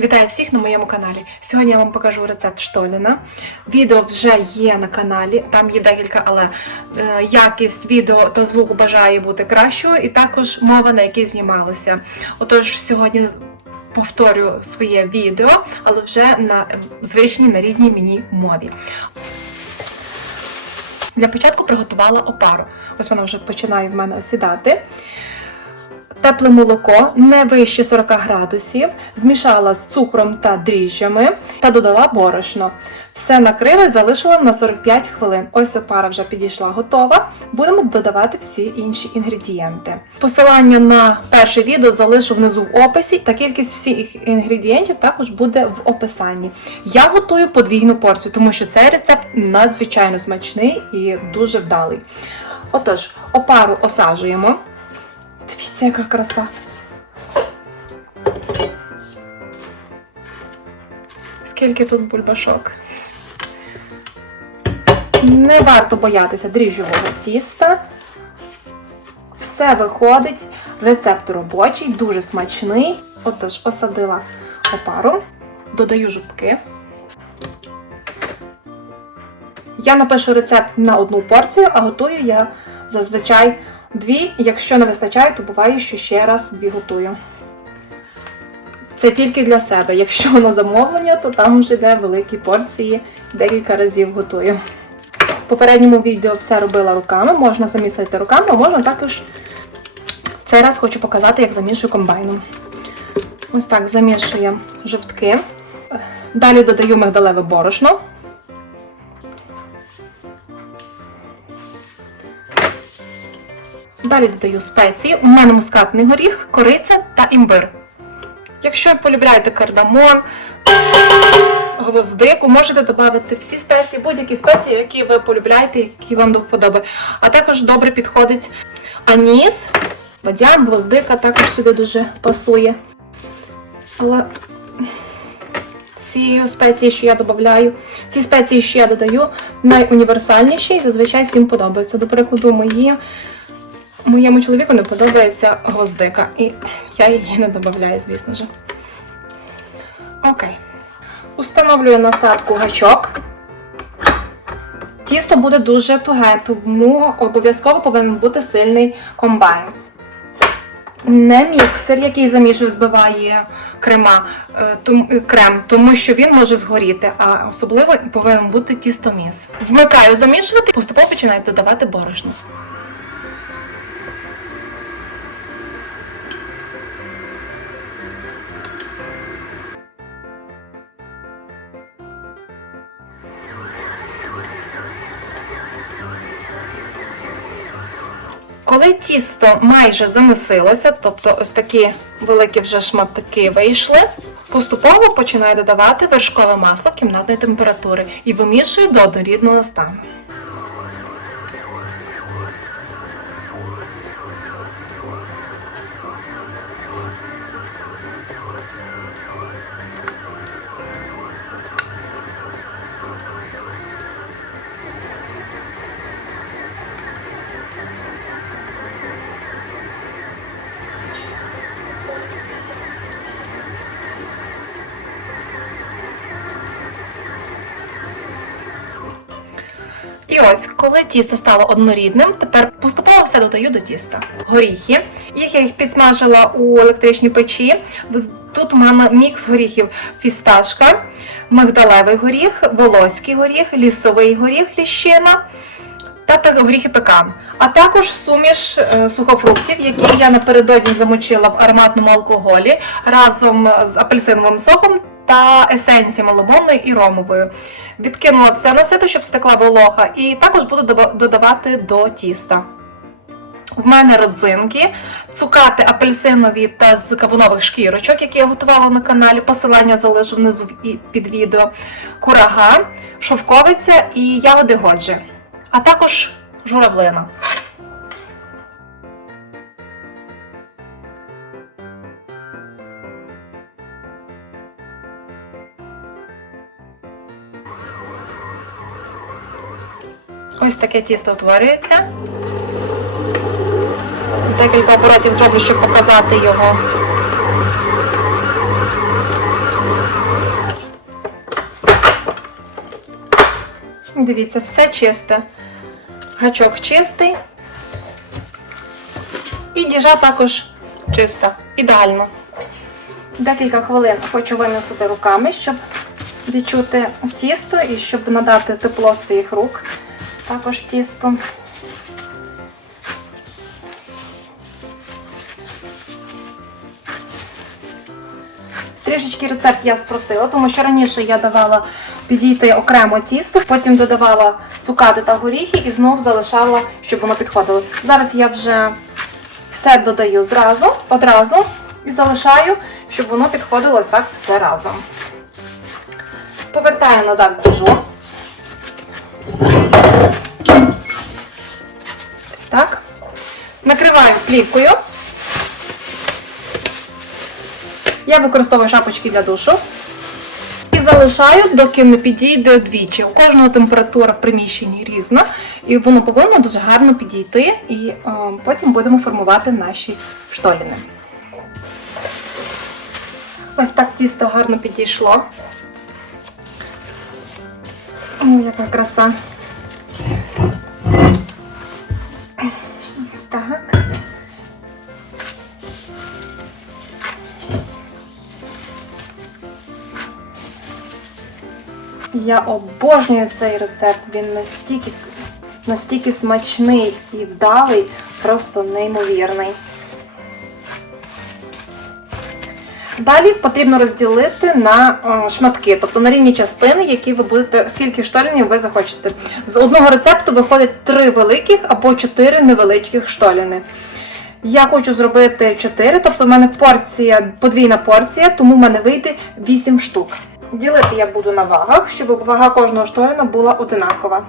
Вітаю всіх на моєму каналі. Сьогодні я вам покажу рецепт штоліна. Відео вже є на каналі, там є декілька, але е, якість відео та звуку бажає бути кращою, і також мова, на якій знімалася. Отож, сьогодні повторю своє відео, але вже на звичній на рідній мені мові. Для початку приготувала опару. Ось вона вже починає в мене осідати. Тепле молоко не вище 40 градусів, змішала з цукром та дріжджами та додала борошно. Все накрила залишила на 45 хвилин. Ось опара вже підійшла готова. Будемо додавати всі інші інгредієнти. Посилання на перше відео залишу внизу в описі, та кількість всіх інгредієнтів також буде в описанні. Я готую подвійну порцію, тому що цей рецепт надзвичайно смачний і дуже вдалий. Отож, опару осаджуємо. Дивіться, яка краса. Скільки тут бульбашок. Не варто боятися дріжджового тіста. Все виходить. Рецепт робочий, дуже смачний. Отож, осадила опару, додаю жовтки. Я напишу рецепт на одну порцію, а готую я зазвичай дві. Якщо не вистачає, то буває, що ще раз дві готую. Це тільки для себе. Якщо на замовлення, то там вже йде великі порції, декілька разів готую. В попередньому відео все робила руками, можна замісити руками, а можна також цей раз хочу показати, як замішую комбайном. Ось так замішуємо жовтки. Далі додаю мигдалеве борошно. Далі додаю спеції. У мене мускатний горіх, кориця та імбир. Якщо полюбляєте кардамон, гвоздику, можете додати всі спеції, будь-які спеції, які ви полюбляєте, які вам до вподоби. А також добре підходить аніс, бадян, гвоздика також сюди дуже пасує. Але ці спеції, що я додаю, ці спеції, що я додаю, найуніверсальніші і зазвичай всім подобаються. До прикладу, мої. Моєму чоловіку не подобається гвоздика, і я її не додаю, звісно ж. Окей. Установлюю насадку гачок. Тісто буде дуже туге, тому обов'язково повинен бути сильний комбайн. Не міксер, який замішує, збиває крема, е, е, крем, тому що він може згоріти, а особливо повинен бути тістоміс. Вмикаю замішувати, поступово починаю додавати борошно. Коли тісто майже замісилося, тобто ось такі великі вже шматки вийшли, поступово починаю додавати вершкове масло кімнатної температури і вимішую до однорідного стану. Коли тісто стало однорідним, тепер поступово все додаю до тіста. Горіхи. Їх я їх підсмажила у електричній печі. Тут у мене мікс горіхів фісташка, мигдалевий горіх, волоський горіх, лісовий горіх, ліщина та горіхи пекан. А також суміш е, сухофруктів, які я напередодні замочила в ароматному алкоголі разом з апельсиновим соком та есенціями лимонною і ромовою. Відкинула все на сито, щоб стекла волога, і також буду додавати до тіста. В мене родзинки, цукати апельсинові та з кавунових шкірочок, які я готувала на каналі. Посилання залишу внизу під відео. Курага, шовковиця і ягоди годжі. А також журавлина. Ось таке тісто утворюється. Декілька оборотів зроблю, щоб показати його. Дивіться, все чисте. Гачок чистий. І діжа також чиста. Ідеально. Декілька хвилин хочу винесити руками, щоб відчути тісто і щоб надати тепло своїх рук. Також тісто. Трішечки рецепт я спростила, тому що раніше я давала підійти окремо тісто, потім додавала цукати та горіхи і знов залишала, щоб воно підходило. Зараз я вже все додаю зразу, одразу і залишаю, щоб воно підходило ось так все разом. Повертаю назад дужу. Так. Накриваю плівкою. Я використовую шапочки для душу. І залишаю, доки не підійде двічі. У кожного температура в приміщенні різна, і воно повинно дуже гарно підійти, і е, потім будемо формувати наші штоліни. Ось так тісто гарно підійшло. О, яка краса. Я обожнюю цей рецепт. Він настільки, настільки смачний і вдалий, просто неймовірний. Далі потрібно розділити на е, шматки, тобто на рівні частини, які ви будете, скільки штолінів ви захочете. З одного рецепту виходить три великих або чотири невеличких штоліни. Я хочу зробити 4, тобто в мене порція, подвійна порція, тому в мене вийде 8 штук. Ділити я буду на вагах, щоб вага кожного шторина була одинакова.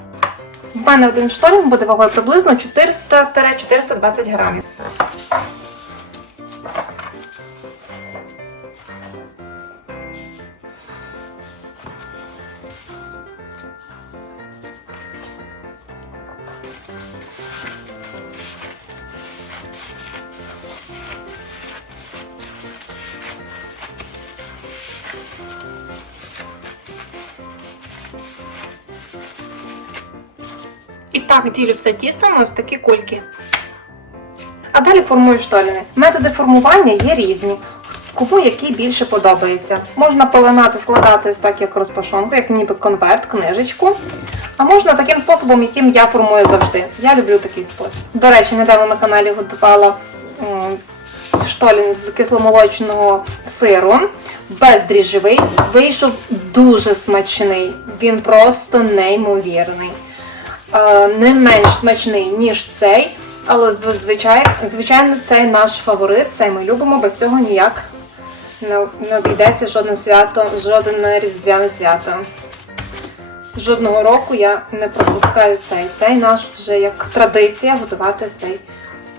В мене один шторин буде вагою приблизно 400-420 грамів. Так ділю все тісто ось такі кульки. А далі формую штоліни. Методи формування є різні. Кому який більше подобається. Можна полинати, складати ось так, як розпашонку, як ніби конверт, книжечку. А можна таким способом, яким я формую завжди. Я люблю такий спосіб. До речі, недавно на каналі готувала штолін з кисломолочного сиру, бездріжджовий. Вийшов дуже смачний. Він просто неймовірний. Е, Не менш смачний, ніж цей, але зазвичай, звичайно, цей наш фаворит, цей ми любимо, без цього ніяк не, обійдеться жодне свято, жодне різдвяне свято. Жодного року я не пропускаю цей. Цей наш вже як традиція готувати цей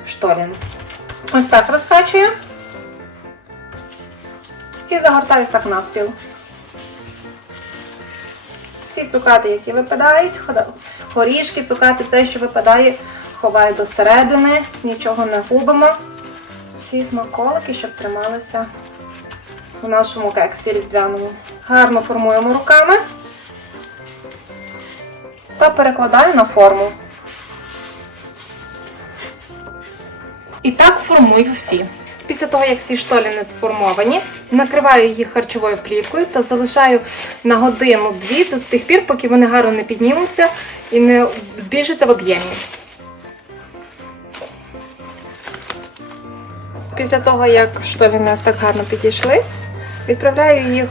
штолін. Ось так розкачую. І загортаю так навпіл. Всі цукати, які випадають, горішки, цукати, все, що випадає, ховаю до середини, нічого не губимо. Всі смаколики, щоб трималися у нашому кексі різдвяному. Гарно формуємо руками та перекладаю на форму. І так формую всі. Після того, як всі штоліни сформовані, накриваю їх харчовою плівкою та залишаю на годину-дві до тих пір, поки вони гарно не піднімуться і не збільшаться в об'ємі. Після того, як штоліни так гарно підійшли, відправляю їх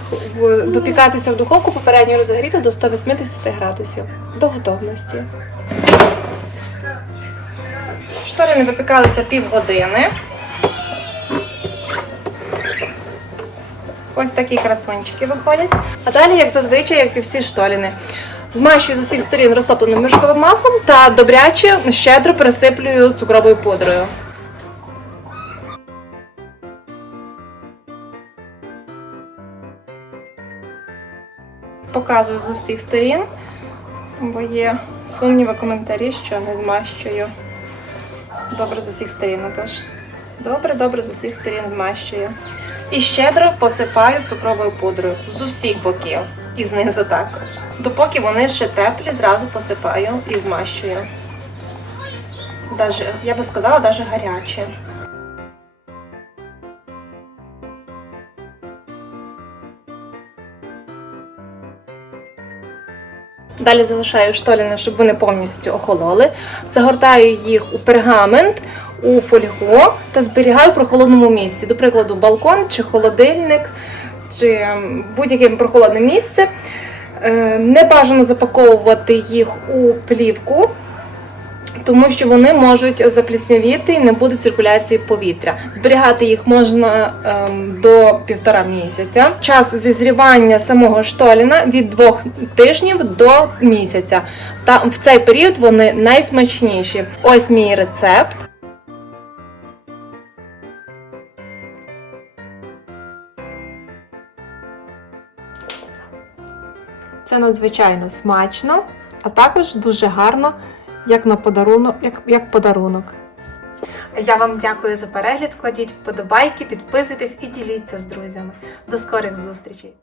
допікатися в духовку попередньо розігріти до 180 градусів до готовності. Штоліни випікалися півгодини. Ось такі красунчики виходять. А далі, як зазвичай, як і всі штоліни, змащую з усіх сторін розтопленим вершковим маслом та добряче щедро пересиплюю цукровою пудрою. Показую з усіх сторін, бо є сумніви коментарі, що не змащую добре з усіх сторін. Тож добре, добре з усіх сторін змащую. І щедро посипаю цукровою пудрою з усіх боків. І знизу також. Допоки вони ще теплі, зразу посипаю і змащую. Даже, я би сказала, навіть гарячі. Далі залишаю штоліни, щоб вони повністю охололи. Загортаю їх у пергамент, у фольгу та зберігаю в прохолодному місці. До прикладу, балкон чи холодильник, чи будь-яке прохолодне місце. Е, Не бажано запаковувати їх у плівку, тому що вони можуть запліснявіти і не буде циркуляції повітря. Зберігати їх можна ем, до півтора місяця. Час зізрівання самого штоліна від двох тижнів до місяця. Та в цей період вони найсмачніші. Ось мій рецепт. Це надзвичайно смачно, а також дуже гарно, як на подарунок, як, як подарунок. Я вам дякую за перегляд. Кладіть вподобайки, підписуйтесь і діліться з друзями. До скорих зустрічей!